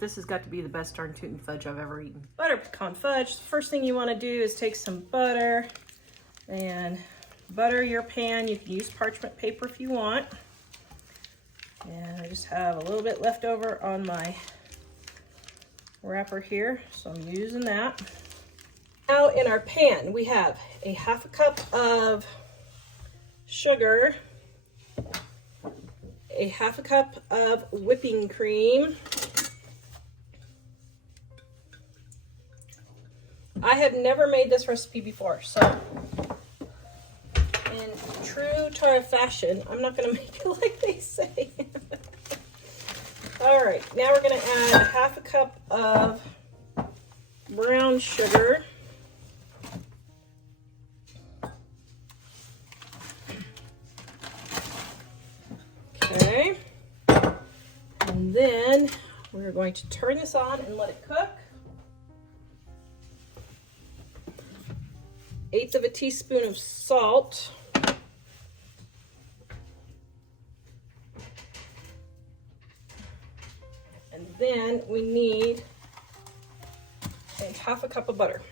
This has got to be the best darn tootin' fudge I've ever eaten. Butter pecan fudge. First thing you want to do is take some butter and butter your pan. You can use parchment paper if you want. And I just have a little bit left over on my wrapper here, so I'm using that. Now in our pan, we have a 1/2 cup of sugar, a 1/2 cup of whipping cream. I have never made this recipe before, so in true Tara fashion, I'm not gonna make it like they say. All right, now we're gonna add 1/2 cup of brown sugar. Okay, and then we're going to turn this on and let it cook. 1/8 teaspoon of salt. And then we need a 1/2 cup of butter.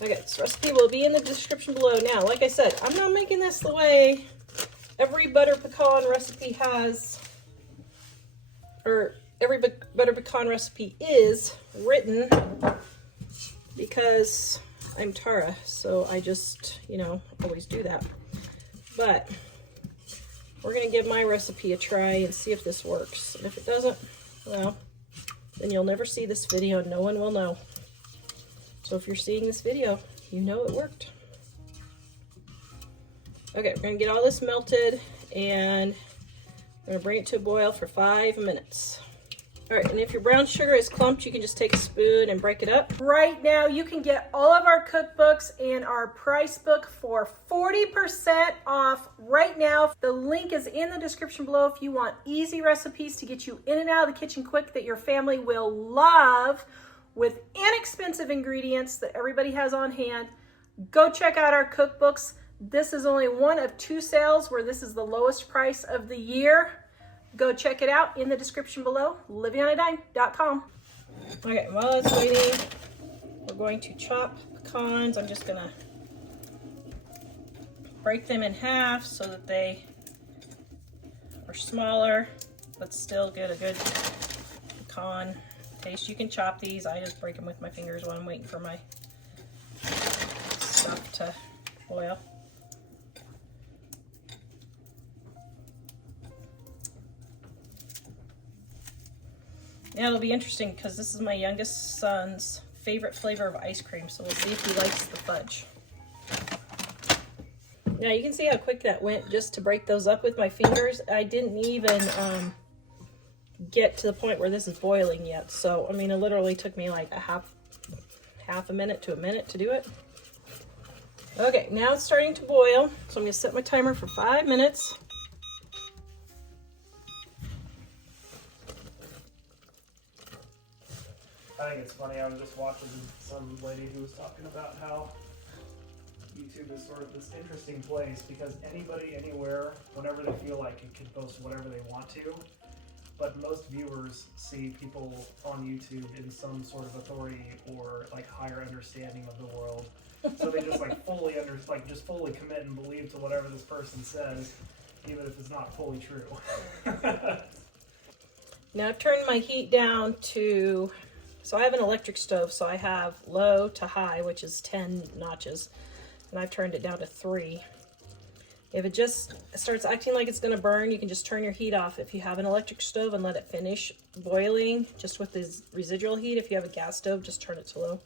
Okay, this recipe will be in the description below. Now, like I said, I'm not making this the way every butter pecan recipe has, or every butter pecan recipe is written, because I'm Tara, so I just, you know, always do that. But we're gonna give my recipe a try and see if this works. And if it doesn't, well, then you'll never see this video and no one will know. So if you're seeing this video, you know it worked. Okay, we're gonna get all this melted and we're gonna bring it to a boil for 5 minutes. All right, and if your brown sugar is clumped, you can just take a spoon and break it up. Right now, you can get all of our cookbooks and our price book for 40% off right now. The link is in the description below if you want easy recipes to get you in and out of the kitchen quick that your family will love with inexpensive ingredients that everybody has on hand. Go check out our cookbooks. This is only one of 2 sales where this is the lowest price of the year. Go check it out in the description below, livingonadime.com. Okay, while it's waiting, we're going to chop pecans. I'm just gonna break them in half so that they are smaller, but still get a good pecan taste. You can chop these. I just break them with my fingers while I'm waiting for my stuff to boil. Yeah, it'll be interesting because this is my youngest son's favorite flavor of ice cream, so we'll see if he likes the fudge. Now you can see how quick that went just to break those up with my fingers. I didn't even get to the point where this is boiling yet, so I mean it literally took me like a half a minute to a minute to do it. Okay, now it's starting to boil, so I'm going to set my timer for 5 minutes. I think it's funny, I was just watching some lady who was talking about how YouTube is sort of this interesting place because anybody, anywhere, whenever they feel like it can post whatever they want to, but most viewers see people on YouTube in some sort of authority or like higher understanding of the world. So they just like fully fully commit and believe to whatever this person says, even if it's not fully true. Now I've turned my heat down to, so I have an electric stove, so I have low to high, which is 10 notches, and I've turned it down to 3. If it just starts acting like it's gonna burn, you can just turn your heat off if you have an electric stove and let it finish boiling just with this residual heat. If you have a gas stove, just turn it to low.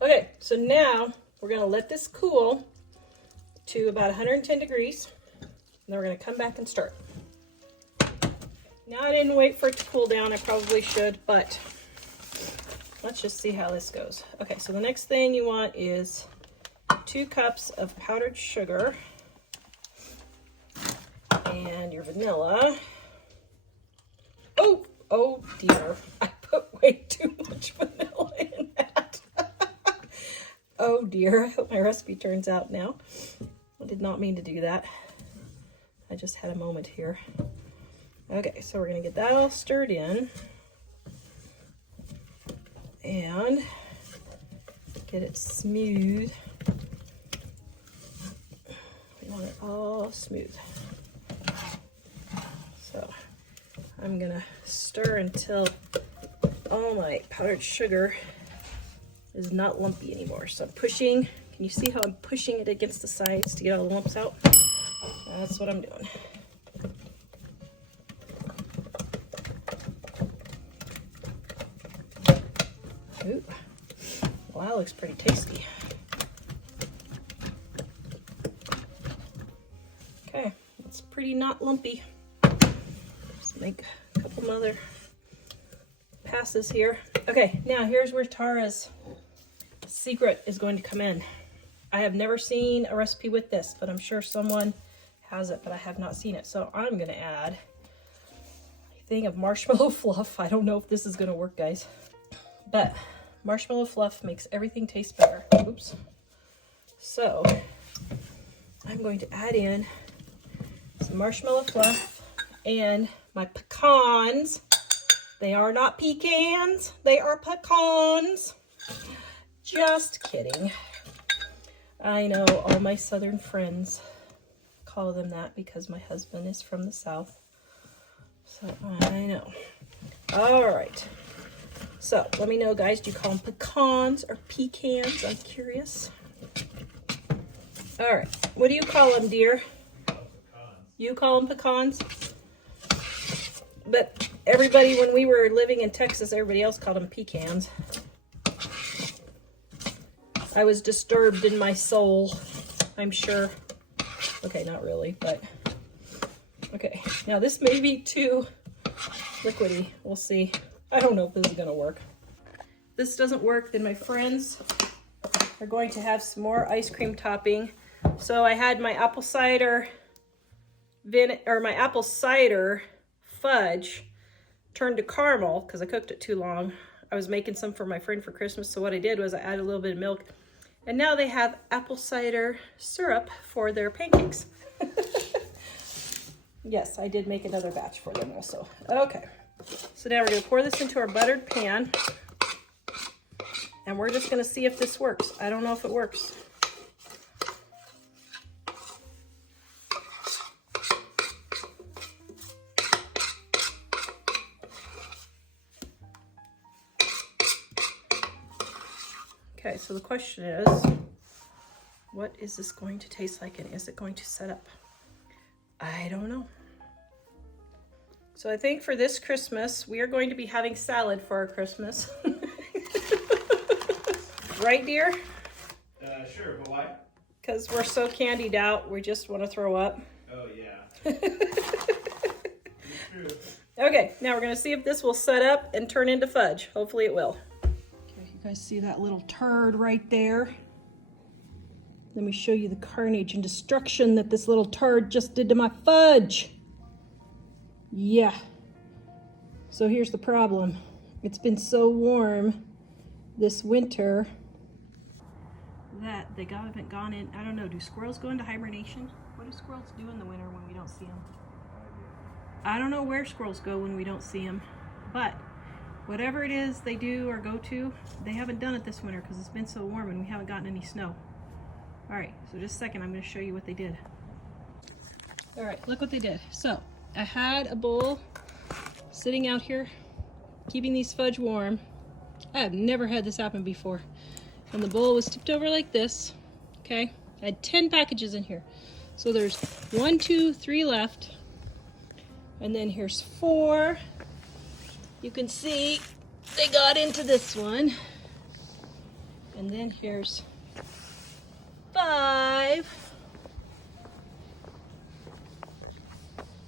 Okay, so now we're gonna let this cool to about 110 degrees, and then we're gonna come back and start. Now I didn't wait for it to cool down, I probably should, but let's just see how this goes. Okay, so the next thing you want is 2 cups of powdered sugar and your vanilla. Oh dear, I put way too much vanilla in that. Oh dear, I hope my recipe turns out now. I did not mean to do that. I just had a moment here. Okay, so we're gonna get that all stirred in and get it smooth. We want it all smooth. So I'm gonna stir until all my powdered sugar is not lumpy anymore. So I'm pushing. Can you see how I'm pushing it against the sides to get all the lumps out? That's what I'm doing. Ooh, well, that looks pretty tasty. Okay, it's pretty not lumpy. Just make a couple other passes here. Okay, now here's where Tara's secret is going to come in. I have never seen a recipe with this, but I'm sure someone has it, but I have not seen it. So I'm gonna add a thing of marshmallow fluff. I don't know if this is gonna work, guys, but marshmallow fluff makes everything taste better. Oops. So I'm going to add in some marshmallow fluff and my pecans. They are not pecans, they are pecans. Just kidding. I know all my southern friends call them that because my husband is from the south. So I know. All right. So let me know, guys, do you call them pecans or pecans? I'm curious. All right. What do you call them, dear? Pecans. You call them pecans? But everybody, when we were living in Texas, everybody else called them pecans. I was disturbed in my soul, I'm sure. Okay, not really, but okay. Now this may be too liquidy. We'll see. I don't know if this is gonna work. If this doesn't work, then my friends are going to have some more ice cream topping. So I had my apple cider fudge turned to caramel because I cooked it too long. I was making some for my friend for Christmas, so what I did was I added a little bit of milk, and now they have apple cider syrup for their pancakes. Yes, I did make another batch for them also. Okay, so now we're gonna pour this into our buttered pan, and we're just gonna see if this works. I don't know if it works. Okay, so the question is, what is this going to taste like, and is it going to set up? I don't know. So I think for this Christmas, we are going to be having salad for our Christmas. Right, dear? Sure, but why? Because we're so candied out, we just want to throw up. Oh, yeah. True. Okay, now we're going to see if this will set up and turn into fudge. Hopefully it will. Okay, you guys see that little turd right there? Let me show you the carnage and destruction that this little turd just did to my fudge. Yeah. So here's the problem. It's been so warm this winter that they haven't gone in. I don't know, do squirrels go into hibernation? What do squirrels do in the winter when we don't see them? I don't know where squirrels go when we don't see them, but whatever it is they do or go to, they haven't done it this winter because it's been so warm and we haven't gotten any snow. All right, so just a second, I'm going to show you what they did. All right, look what they did. So I had a bowl sitting out here, keeping these fudge warm. I have never had this happen before. And the bowl was tipped over like this, okay? I had 10 packages in here. So there's 1, 2, 3 left. And then here's 4. You can see they got into this one. And then here's 5.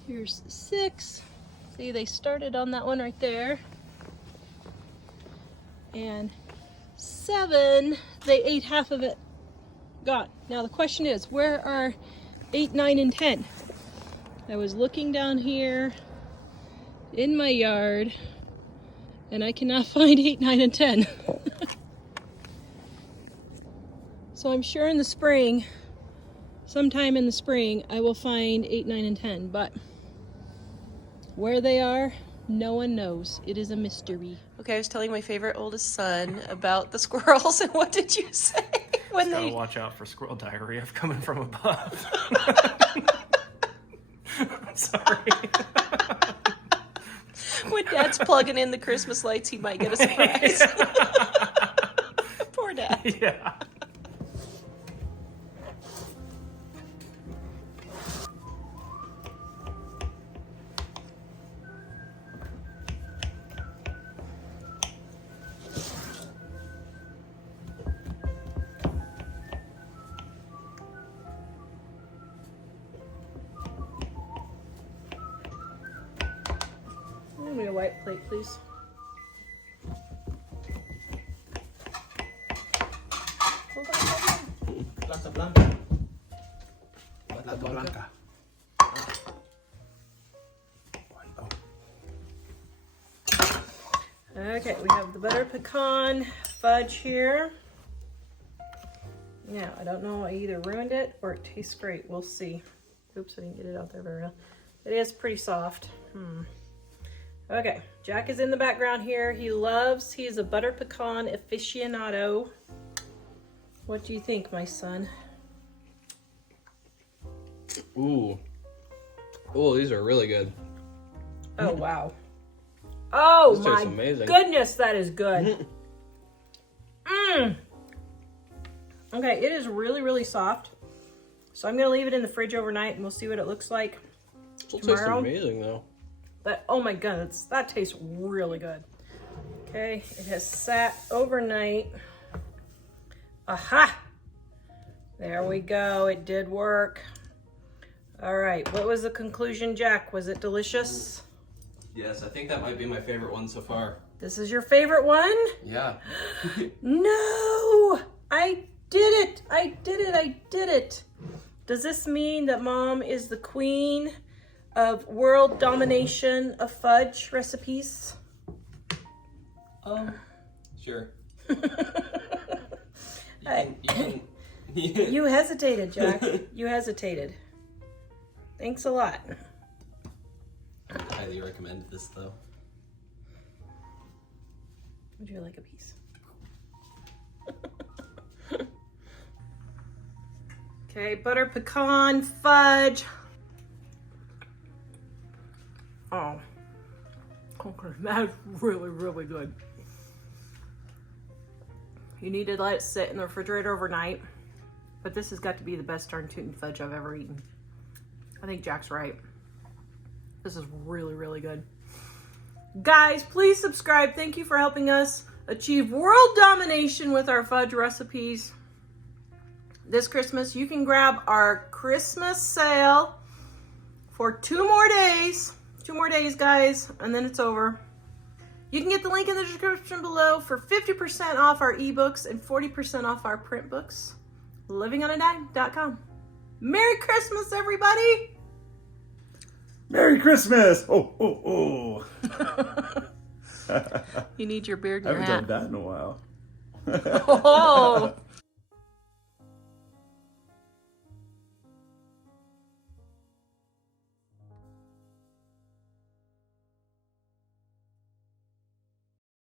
Here's 6. See, they started on that one right there. And 7, they ate half of it. Gone. Now the question is, where are 8, 9, and 10? I was looking down here in my yard, and I cannot find 8, 9, and 10. So I'm sure in the spring sometime in the spring, I will find 8, 9, and 10. But where they are, no one knows. It is a mystery. Okay, I was telling my favorite oldest son about the squirrels, and what did you say? When Gotta watch out for squirrel diarrhea coming from above. Sorry. When Dad's plugging in the Christmas lights, he might get a surprise. Poor Dad. Yeah. Give me a white plate, please. Plata blanca. Plata blanca. Okay, we have the butter pecan fudge here. Now, I don't know, I either ruined it or it tastes great. We'll see. Oops, I didn't get it out there very well. It is pretty soft. Okay, Jack is in the background here. He's a butter pecan aficionado. What do you think, my son? Ooh. Oh, these are really good. Oh, wow. Oh, This my tastes amazing. goodness, that is good. Okay, it is really, really soft. So I'm going to leave it in the fridge overnight, and we'll see what it looks like Still tastes tomorrow. amazing, though. But, oh my goodness, that tastes really good. Okay, it has sat overnight. Aha! There we go, it did work. All right, what was the conclusion, Jack? Was it delicious? Yes, I think that might be my favorite one so far. This is your favorite one? Yeah. No! I did it! I did it! I did it! Does this mean that Mom is the queen of world domination of fudge recipes? Sure. You hesitated, Jack. You hesitated. Thanks a lot. I highly recommend this, though. Would you like a piece? Okay, butter pecan fudge. Oh. Okay, that's really, really good. You need to let it sit in the refrigerator overnight. But this has got to be the best darn tootin' fudge I've ever eaten. I think Jack's right. This is really, really good. Guys, please subscribe. Thank you for helping us achieve world domination with our fudge recipes. This Christmas, you can grab our Christmas sale for 2 more days. 2 more days, guys, and then it's over. You can get the link in the description below for 50% off our ebooks and 40% off our print books. livingonadime.com. Merry Christmas, everybody! Merry Christmas! Oh. You need your beard I and your haven't hat. done that in a while. Oh!